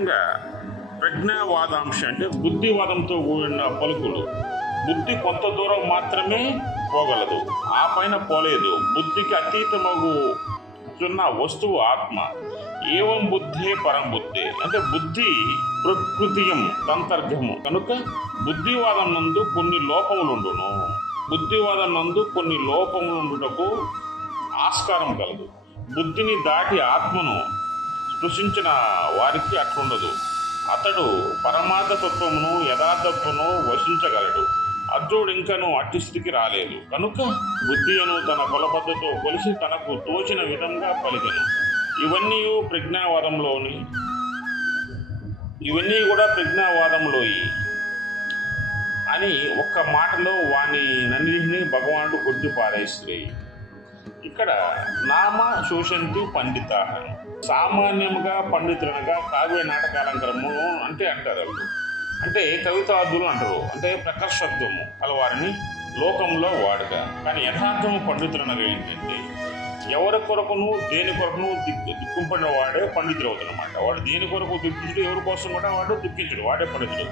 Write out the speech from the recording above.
విధంగా ప్రజ్ఞావాదాంశ అంటే బుద్ధివాదంతో కూడిన పలుకులు. బుద్ధి కొంత దూరం మాత్రమే పోగలదు, ఆ పైన పోలేదు. బుద్ధికి అతీతమగుచున్న వస్తువు ఆత్మ. ఏవం బుద్ధే పరం బుద్ధే అంటే బుద్ధి ప్రకృతియం తంతర్ఘము కనుక బుద్ధివాదం నందు కొన్ని లోపములుండును. బుద్ధివాదం నందు కొన్ని లోపములుండుటకు ఆస్కారం కలదు. బుద్ధిని దాటి ఆత్మను స్పృశించిన వారికి అట్లుండదు. అతడు పరమార్థ తత్వమును యథార్థత్వమును వశించగలడు. అర్జునుడు ఇంకను అట్టి స్థితికి రాలేదు కనుక బుద్ధిను తన కొలబద్దతో కొలిసి తనకు తోచిన విధంగా పలికెను. ఇవన్నీ కూడా ప్రజ్ఞావాదంలోయి అని ఒక్క మాటలో వాని నన్నింటినీ భగవానుడు కొట్టి పారేస్తున్నాయి. ఇక్కడ నామ శోషంతి పండిత సామాన్యముగా పండితులనగా కావ్య నాటకాలంకరము అంటే అంటారు. అంటే కవితార్థులు అంటారు, అంటే ప్రకర్షత్వము కలవారిని లోకంలో వాడుక. కానీ యథార్థము పండితులనగా ఏంటంటే ఎవరి కొరకును దేని కొరకును దిక్కుంపడిన వాడే పండితుడు అవుతాడు అనమాట. వాడు దేని కొరకు దుఃఖించుడు, ఎవరి కోసం కూడా వాడు దుఃఖించుడు, వాడే పండితుడు.